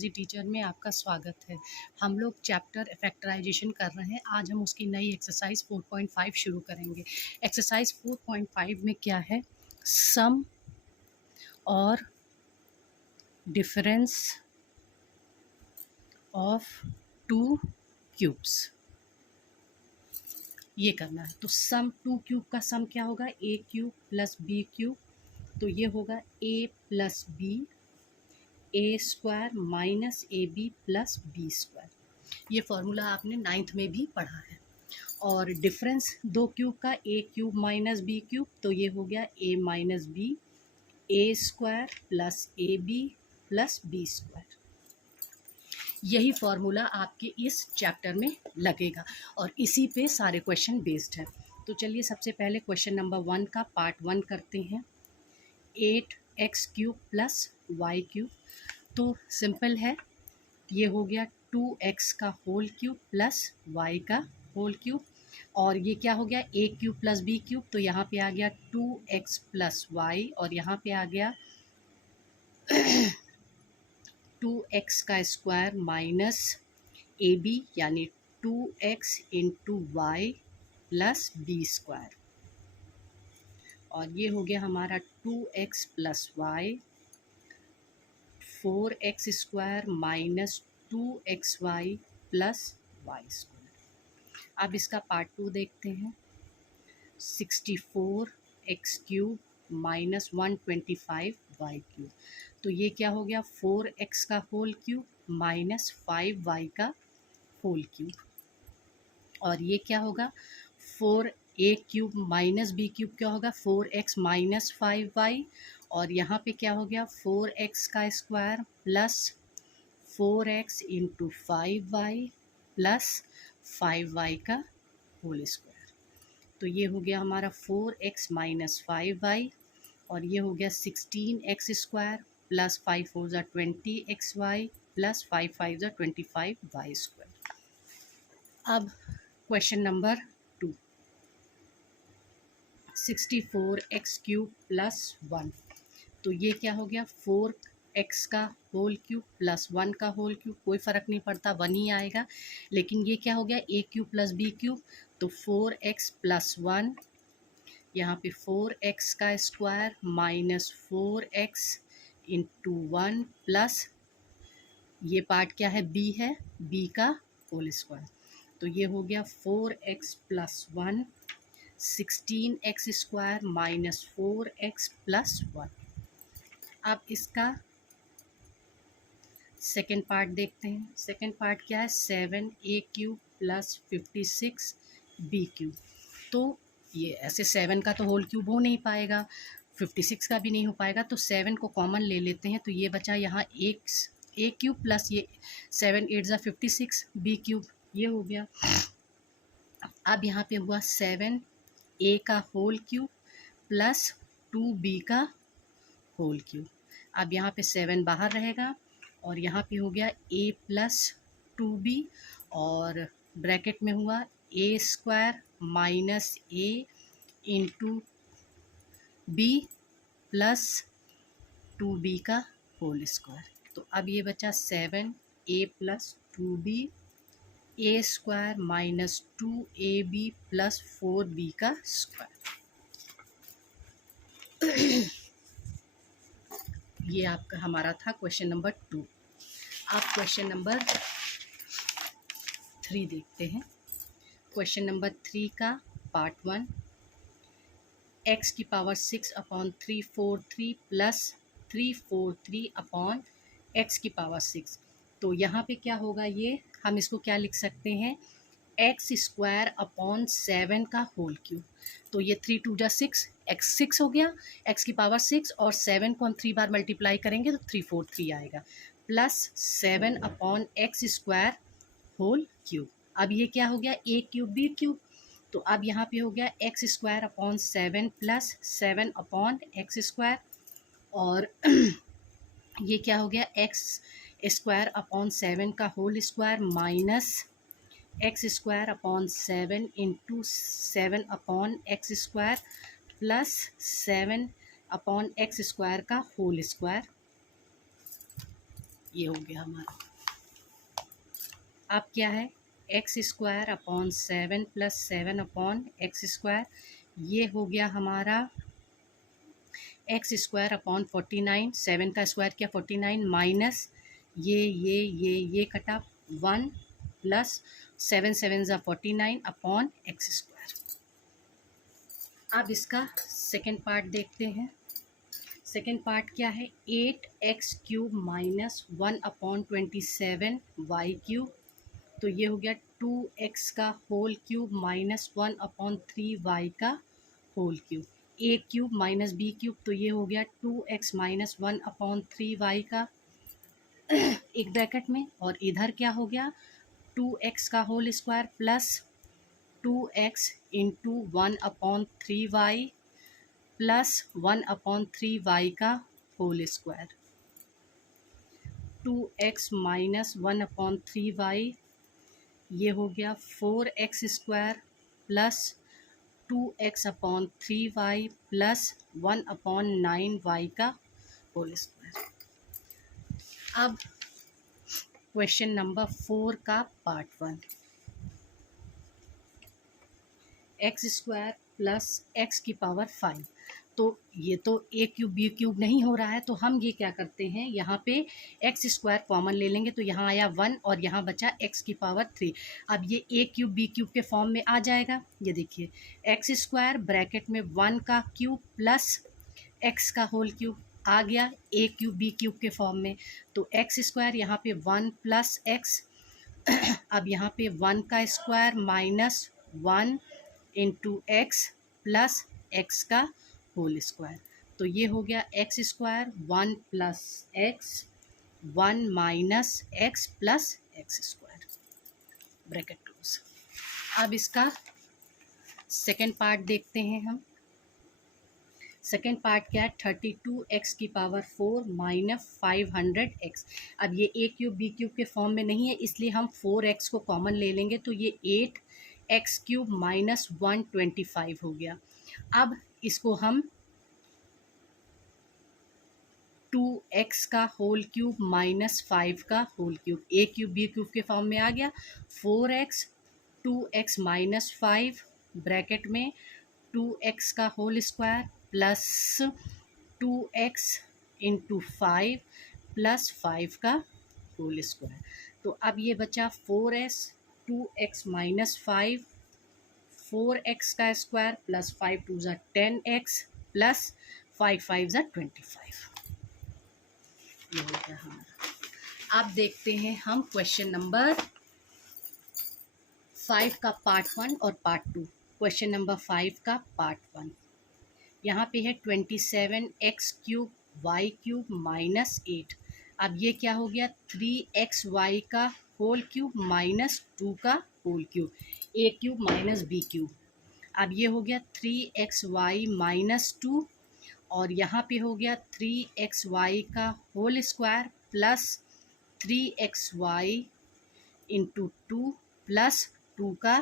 अंग्रेज़ी टीचर में आपका स्वागत है। हम लोग चैप्टर फैक्टराइज़ेशन कर रहे हैं। आज हम उसकी नई एक्सरसाइज़ 4.5 शुरू करेंगे। एक्सरसाइज़ 4.5 में क्या है? सम और डिफरेंस ऑफ टू क्यूब्स, ये करना है। तो सम टू क्यूब का सम क्या होगा? A cube plus B cube, तो ये होगा a plus b a square minus A B plus B square. ये फॉर्मूला आपने 9th में भी पढ़ा है। और डिफरेंस दो क्यूब का, a cube minus B cube, तो ये हो गया a minus b a square plus A B plus B square. यही फॉर्मूला आपके इस चैप्टर में लगेगा और इसी पे सारे क्वेश्चन बेस्ड है। तो चलिए सबसे पहले क्वेश्चन नंबर 1 का पार्ट 1 करते हैं। 8x cube plus Y cube, तो सिंपल है, ये हो गया 2x का होल क्यूब प्लस y का होल क्यूब, और ये क्या हो गया? a cube plus b cube, तो यहाँ पे आ गया 2x प्लस वाई, और यहाँ पे आ गया 2x का स्क्वायर माइनस ab यानी 2x into Y plus B square, और ये हो गया हमारा 2x plus Y 4x square minus 2xy plus Y square. अब इसका पार्ट 2 देखते हैं। 64x cube minus 125 Y cube, तो ये क्या हो गया? 4x का होल क्यूब माइनस 5y का होल क्यूब, और ये क्या होगा? 4a cube minus b cube क्या होगा? 4x माइनस 5y, और यहाँ पे क्या हो गया? 4x का square plus 4x into 5y plus 5y का होल स्क्वायर, तो ये हो गया हमारा 4x माइनस 5y, और ये हो गया 16x स्क्वायर प्लस 5 4 ज़ा 20xy प्लस 5 5 ज़ा 25y स्क्वायर। अब question number 2, 64x cube plus 1, तो ये क्या हो गया? 4x का होल क्यूब प्लस 1 का होल क्यूब, कोई फ़र्क नहीं पड़ता, 1 ही आएगा। लेकिन ये क्या हो गया? a cube plus b cube, तो 4x प्लस 1, यहाँ पे 4x का square minus 4x into 1 plus ये पार्ट क्या है? b है, b का होल स्क्वायर, तो ये हो गया 4x plus 1 16x square minus 4x plus 1। अब इसका सेकेंड पार्ट देखते हैं। सेकेंड पार्ट क्या है? 7a cube plus 56b cube, तो ये ऐसे 7 का तो होल क्यूब हो नहीं पाएगा, 56 का भी नहीं हो पाएगा, तो 7 को कॉमन ले लेते हैं, तो ये बचा यहाँ a क्यूब प्लस ये 7 8 ज़ा 56 b क्यूब, ये हो गया। अब यहाँ पे हुआ 7a का होल क्यूब प्लस 2b का होल क्यूब, अब यहाँ पे 7 बाहर रहेगा, और यहाँ पे हो गया a प्लस 2b, और ब्रैकेट में हुआ a square minus a into b plus 2b का होल स्क्वायर, तो अब ये बचा 7a plus 2b a square minus 2ab plus 4b का स्क्वायर। ये आपका हमारा था क्वेश्चन नंबर 2। आप क्वेश्चन नंबर 3 देखते हैं। क्वेश्चन नंबर 3 का पार्ट 1, x की power 6 upon 343 plus 343 upon x की पावर 6, तो यहाँ पे क्या होगा? ये हम इसको क्या लिख सकते हैं? एक्स स्क्वायर अपॉन 7 का होल क्यूब, तो ये 3 2 ज़ा 6, x 6 हो गया, x की पावर 6, और 7 को हम 3 बार मल्टीप्लाई करेंगे तो 343 आएगा, plus 7 upon X square whole cube. अब ये क्या हो गया? a क्यूब b क्यूब, तो अब यहाँ पे हो गया x square upon 7 plus 7 upon X square, और ये क्या हो गया? एक्स स्क्वायर अपॉन 7 का whole square minus X square upon 7 into 7 upon X square plus 7 upon X square का होल स्क्वायर, ये हो गया हमारा। अब क्या है, X square upon 7 plus 7 upon X square, ये हो गया हमारा एक्स स्क्वायर अपॉन 49, 7 का स्क्वायर किया 49 माइनस ये कटा 1 प्लस 7 7 ज़ा 49 अपॉन एक्स स्क्वायर। अब इसका सेकेंड पार्ट देखते हैं। सेकेंड पार्ट क्या है, 8x cube minus 1 upon 27 y cube, तो ये हो गया 2x का whole cube minus 1 upon 3 y का whole cube, a cube minus b cube, तो ये हो गया 2x माइनस 1 अपॉन 3 वाई का एक ब्रैकेट में, और इधर क्या हो गया 2x का whole square plus 2x into 1 upon 3 y plus 1 upon 3 y का whole square, 2x minus 1 upon 3 y, ये हो गया 4x square plus 2x upon 3 y plus 1 upon 9 y का होल स्क्वायर। अब क्वेश्चन नंबर 4 का part 1, x square plus x की power 5, तो ये तो ए क्यूब बी क्यूब नहीं हो रहा है, तो हम ये क्या करते हैं, यहाँ पे एक्स स्क्वायर कॉमन ले लेंगे, तो यहाँ आया 1 और यहाँ बचा एक्स की पावर 3। अब ये ए क्यूब बी क्यूब के फॉर्म में आ जाएगा। ये देखिए एक्स स्क्वायर ब्रैकेट में 1 का क्यूब प्लस एक्स का होल क्यूब आ गया ए क्यूब बी क्यूब के फॉर्म में, तो एक्स स्क्वायर यहाँ पे 1 प्लस एक्स अब यहाँ पे 1 का square minus 1 into x plus x का होल स्क्वायर, तो ये हो गया x square 1 plus x 1 minus x plus x square, bracket close. अब इसका सेकेंड पार्ट देखते हैं हम। सेकेंड पार्ट क्या है, 32x की पावर 4 माइनस 500x। अब ये ए क्यूब बी क्यूब के फॉर्म में नहीं है, इसलिए हम 4x को कॉमन ले लेंगे, तो ये 8x क्यूब माइनस 125 हो गया। अब इसको हम 2x का होल क्यूब माइनस 5 का होल क्यूब, ए क्यूब बी क्यूब के फॉर्म में आ गया, 4x 2x माइनस 5 ब्रैकेट में 2x का whole square plus 2x into 5 plus 5 का होल स्क्वायर, तो अब ये बचा 4s 2x माइनस 5 4x का स्क्वायर प्लस 5 2 ज़ा 10x प्लस 5 5 ज़ा 25, ये हो गया हमारा। अब देखते हैं हम क्वेश्चन नंबर 5 का पार्ट 1 और पार्ट 2। क्वेश्चन नंबर 5 का पार्ट 1, यहाँ पे है 27x cube Y cube minus 8। अब ये क्या हो गया 3xy का होल क्यूब माइनस 2 का होल क्यूब, ए क्यूब माइनस बी क्यूब। अब ये हो गया 3xy माइनस 2 और यहाँ पे हो गया 3xy का whole square plus 3xy into 2 plus 2 का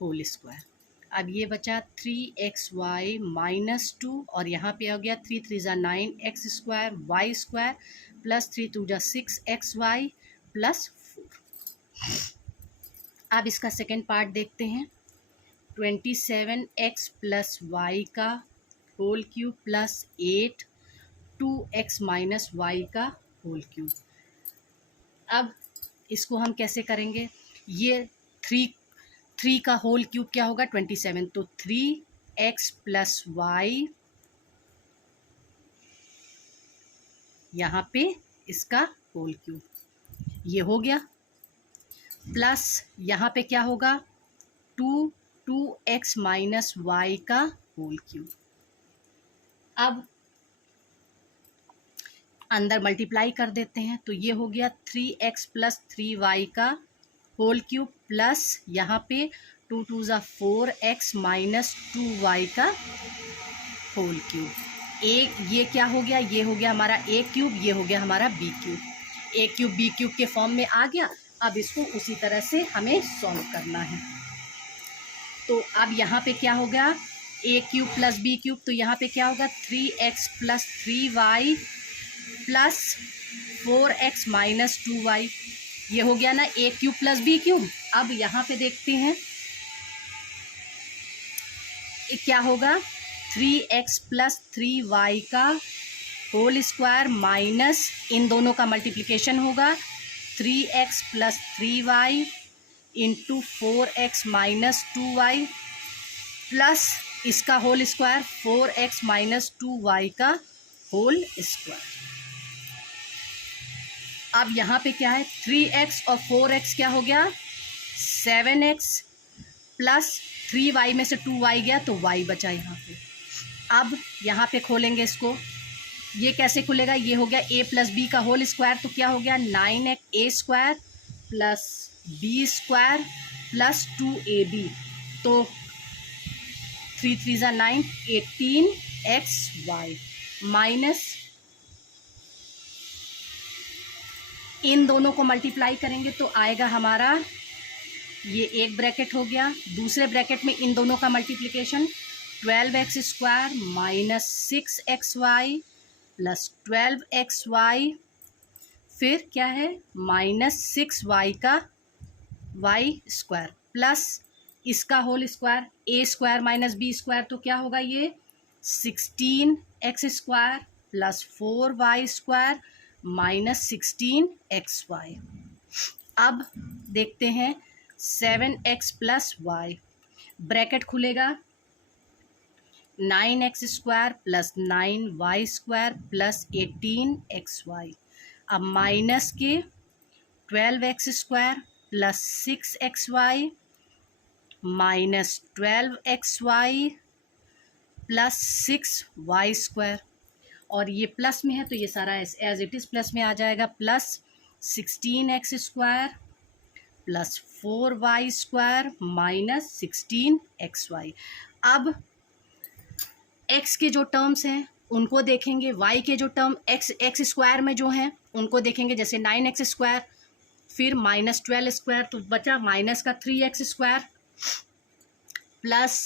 होल स्क्वायर। अब ये बचा 3xy माइनस 2 और यहाँ पे हो गया 3 3 ज़ा 9x square Y square plus 3 2 ज़ा 6xy प्लस 4। अब इसका सेकेंड पार्ट देखते हैं। 27x प्लस वाई का whole cube plus 8 2x minus Y का होल क्यूब। अब इसको हम कैसे करेंगे, ये 3 का होल क्यूब क्या होगा 27, तो 3x प्लस वाई, यहाँ पे इसका होल क्यूब ये हो गया, प्लस यहाँ पे क्या होगा 2x माइनस वाई का होल क्यूब। अब अंदर मल्टीप्लाई कर देते हैं, तो ये हो गया 3x प्लस 3y का होल क्यूब प्लस यहाँ पे 2 2 ज़ा 4x माइनस 2y का होल क्यूब। ये क्या हो गया, ये हो गया हमारा a क्यूब, ये हो गया हमारा b cube. a cube b cube के फॉर्म में आ गया। अब इसको उसी तरह से हमें सॉल्व करना है। तो अब यहाँ पे क्या होगा a cube plus b cube, तो यहाँ पे क्या होगा 3x plus 3y plus 4x minus 2y, ये हो गया ना ए क्यूब प्लस बी क्यूब। अब यहाँ पे देखते हैं क्या होगा, 3x प्लस 3y का होल स्क्वायर माइनस इन दोनों का मल्टीप्लिकेशन होगा 3x plus 3y into 4x minus 2y plus इसका whole square 4x minus 2y का होल स्क्वायर। अब यहाँ पे क्या है, 3x और 4x क्या हो गया, 7x प्लस 3y में से 2y गया तो y बचा यहाँ पे। अब यहाँ पे खोलेंगे इसको, ये कैसे खुलेगा, ये हो गया a प्लस बी का होल स्क्वायर, तो क्या हो गया 9a square plus b square plus 2ab, तो 3 3 ज़ा 9, 18xy माइनस इन दोनों को मल्टीप्लाई करेंगे तो आएगा हमारा, ये एक ब्रैकेट हो गया, दूसरे ब्रैकेट में इन दोनों का multiplication 12x square minus 6xy plus 12xy, फिर क्या है माइनस 6y का y स्क्वायर प्लस इसका whole square a square minus b square, तो क्या होगा ये 16x square plus 4y square minus 16xy। अब देखते हैं 7x प्लस y, ब्रैकेट खुलेगा 9x square plus 9y square plus 18xy, अब माइनस के 12x square plus 6xy minus 12xy plus 6y square, और ये प्लस में है तो ये सारा एज इट इज़ प्लस में आ जाएगा, plus 16x square plus 4y square minus 16xy। अब x के जो टर्म्स हैं उनको देखेंगे, y के जो टर्म x स्क्वायर में जो हैं उनको देखेंगे, जैसे 9x स्क्वायर फिर माइनस 12 स्क्वायर, तो बचा माइनस का 3x square plus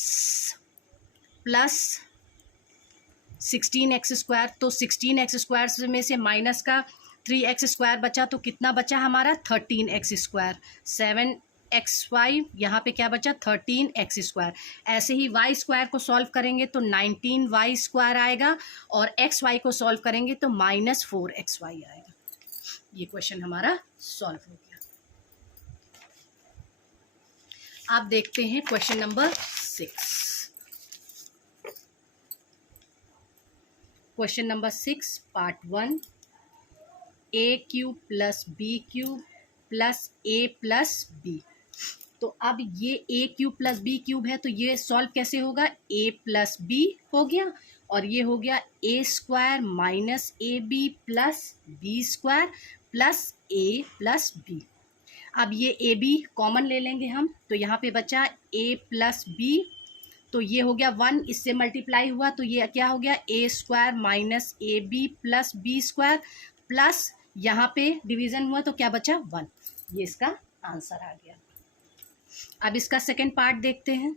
16x square, तो 16x स्क्वायर में से माइनस का 3x स्क्वायर बचा तो कितना बचा हमारा 13x स्क्वायर, 7xy यहाँ पे क्या बचा 13x स्क्वायर। ऐसे ही y स्क्वायर को सॉल्व करेंगे तो 19y स्क्वायर आएगा, और xy को सॉल्व करेंगे तो माइनस 4xy आएगा। ये क्वेश्चन हमारा सॉल्व हो गया। आप देखते हैं question number 6। Question number 6 part 1, a cube plus B cube plus a plus B. तो अब ये a cube plus B cube है तो ये सॉल्व कैसे होगा, a प्लस बी हो गया, और ये हो गया a square minus A B plus B square plus a plus B. अब ये ए बी कॉमन ले लेंगे हम, तो यहाँ पे बचा a प्लस बी, तो ये हो गया 1, इससे मल्टीप्लाई हुआ तो ये क्या हो गया a square minus A B plus B square, plus यहाँ पे डिवीज़न हुआ तो क्या बचा 1, ये इसका आंसर आ गया। अब इसका सेकंड पार्ट देखते हैं,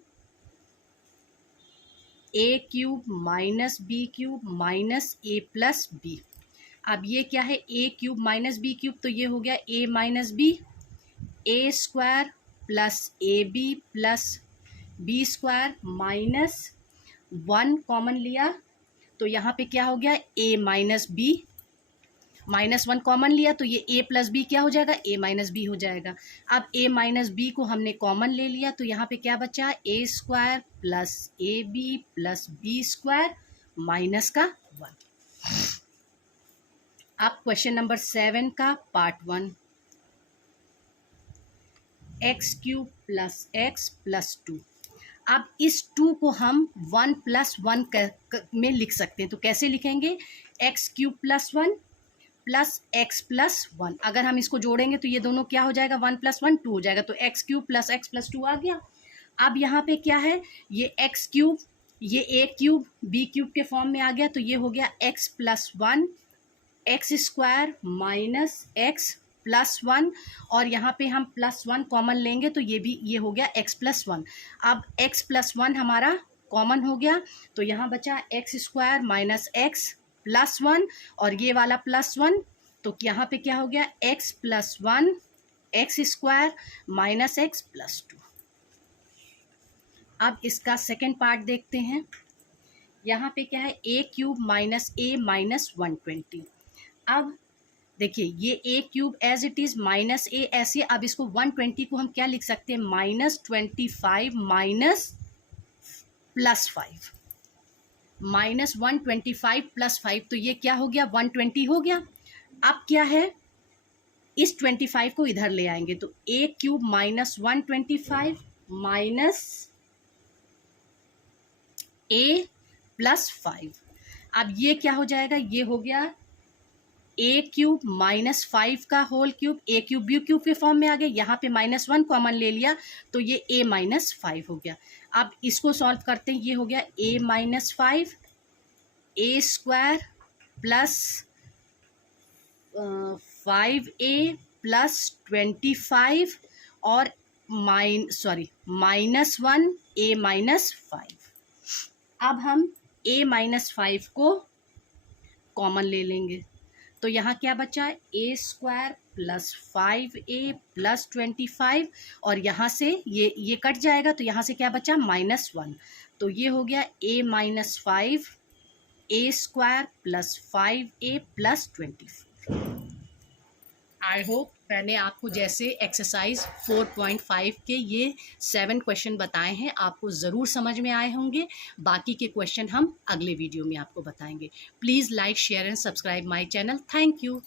a cube minus B cube minus a plus B. अब ये क्या है, a cube minus B cube, तो ये हो गया a minus B, a square plus A B plus B square minus 1 common लिया तो यहाँ पे क्या हो गया a minus B, minus 1 common लिया तो ये a प्लस बी क्या हो जाएगा a माइनस बी हो जाएगा। अब a माइनस बी को हमने कॉमन ले लिया तो यहाँ पे क्या बचा a square plus A B plus B square minus का 1। अब क्वेश्चन नंबर 7 का part 1, X cube plus X plus 2। अब इस 2 को हम 1 प्लस 1 में लिख सकते हैं, तो कैसे लिखेंगे, x cube plus 1 plus X plus 1। अगर हम इसको जोड़ेंगे तो ये दोनों क्या हो जाएगा, 1 प्लस 1 2 हो जाएगा, तो x cube plus X plus 2 आ गया। अब यहाँ पे क्या है, ये एक्स क्यूब ये ए क्यूब बी क्यूब के फॉर्म में आ गया, तो ये हो गया x plus 1 x square minus x plus 1, और यहाँ पे हम प्लस 1 कॉमन लेंगे तो ये हो गया एक्स प्लस 1। अब एक्स प्लस 1 हमारा कॉमन हो गया तो यहाँ बचा x square minus x plus 1, और ये वाला प्लस 1 तो यहाँ पे क्या हो गया, x plus 1 x square minus x plus 2। अब इसका सेकेंड पार्ट देखते हैं। यहाँ पे क्या है, a cube minus a minus 120। अब देखिए ये a cube as it is minus a ऐसे, अब इसको 120 को हम क्या लिख सकते हैं, -25 माइनस प्लस 5, -125 प्लस 5, तो ये क्या हो गया, 120 हो गया। अब क्या है, इस 25 को इधर ले आएंगे तो a cube minus 125 minus a plus 5। अब ये क्या हो जाएगा, ये हो गया a क्यूब माइनस 5 का whole cube, a cube b cube के फॉर्म में आ गया, यहाँ पे -1 कॉमन ले लिया तो ये a माइनस 5 हो गया। अब इसको सॉल्व करते हैं, ये हो गया a minus 5 a square plus 5a plus 25 और -1 a माइनस 5। अब हम a माइनस 5 को कॉमन ले लेंगे तो यहाँ क्या बचा, a square plus 5a plus 25 और यहाँ से ये कट जाएगा तो यहाँ से क्या बचा, -1, तो ये हो गया a minus 5 a square plus 5a plus 24। I hope मैंने आपको जैसे एक्सरसाइज 4.5 के ये 7 क्वेश्चन बताए हैं आपको ज़रूर समझ में आए होंगे। बाकी के क्वेश्चन हम अगले वीडियो में आपको बताएंगे। Please like share and subscribe my channel. Thank you.